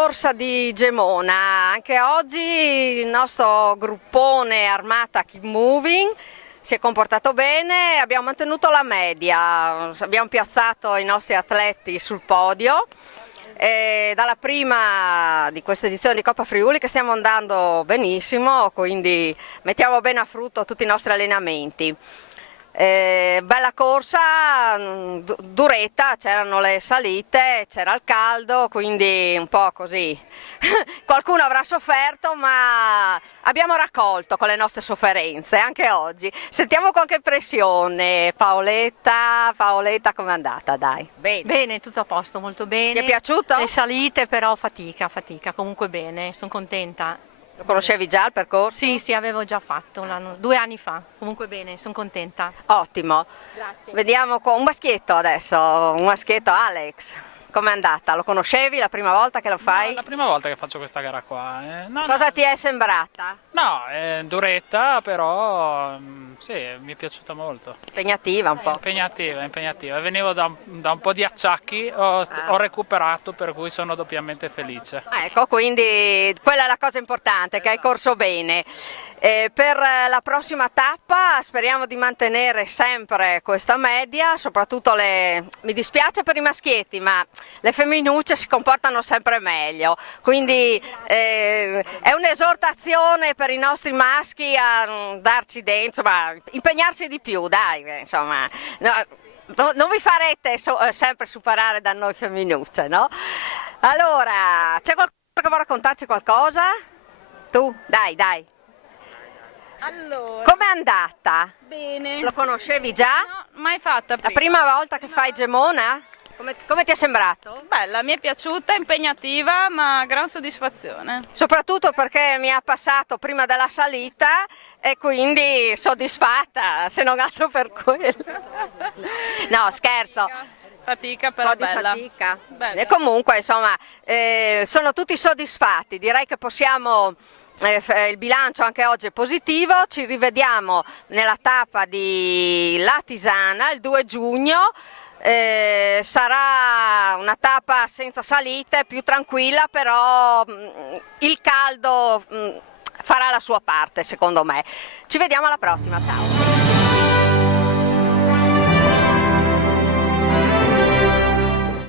corsa di Gemona. Anche oggi il nostro gruppone Armata Keep Moving si è comportato bene, abbiamo mantenuto la media, abbiamo piazzato i nostri atleti sul podio. E dalla prima di questa edizione di Coppa Friuli che stiamo andando benissimo, quindi mettiamo bene a frutto tutti i nostri allenamenti. Bella corsa, duretta, c'erano le salite, c'era il caldo, quindi un po' così. Qualcuno avrà sofferto, ma abbiamo raccolto con le nostre sofferenze anche oggi. Sentiamo qualche pressione. Paoletta, com'è andata? Dai. Bene. Bene, tutto a posto, molto bene. Ti è piaciuto? Le salite però fatica, comunque bene, sono contenta. Lo conoscevi già il percorso? Sì, avevo già fatto 2 anni fa, comunque bene, sono contenta. Ottimo. Grazie. Vediamo un maschietto adesso, un maschietto Alex. Com'è andata? Lo conoscevi la prima volta che lo fai? No, è la prima volta che faccio questa gara qua. Cosa ti è sembrata? No, è duretta, però sì, mi è piaciuta molto. Impegnativa un po'. Impegnativa. Venivo da un po' di acciacchi, ho recuperato, per cui sono doppiamente felice. Ecco, quindi quella è la cosa importante, che hai corso bene. Per la prossima tappa speriamo di mantenere sempre questa media, soprattutto mi dispiace per i maschietti, ma le femminucce si comportano sempre meglio, quindi è un'esortazione per i nostri maschi a darci dentro, ma impegnarsi di più, dai, insomma. No, non vi farete sempre superare da noi femminucce, no? Allora, c'è qualcuno che vuole raccontarci qualcosa? Tu? Dai. Allora, Com'è andata? bene. Lo conoscevi già? No, mai fatta La prima volta che fai Gemona? Come ti è sembrato? Bella, mi è piaciuta, impegnativa, ma gran soddisfazione. Soprattutto perché mi ha passato prima della salita e quindi soddisfatta, se non altro per quello. No, scherzo. Fatica, però Un po' di bella. fatica. Bella. E comunque, insomma, sono tutti soddisfatti. Direi che possiamo. Il bilancio anche oggi è positivo, ci rivediamo nella tappa di La Tisana il 2 giugno, sarà una tappa senza salite, più tranquilla, però il caldo farà la sua parte secondo me. Ci vediamo alla prossima, ciao!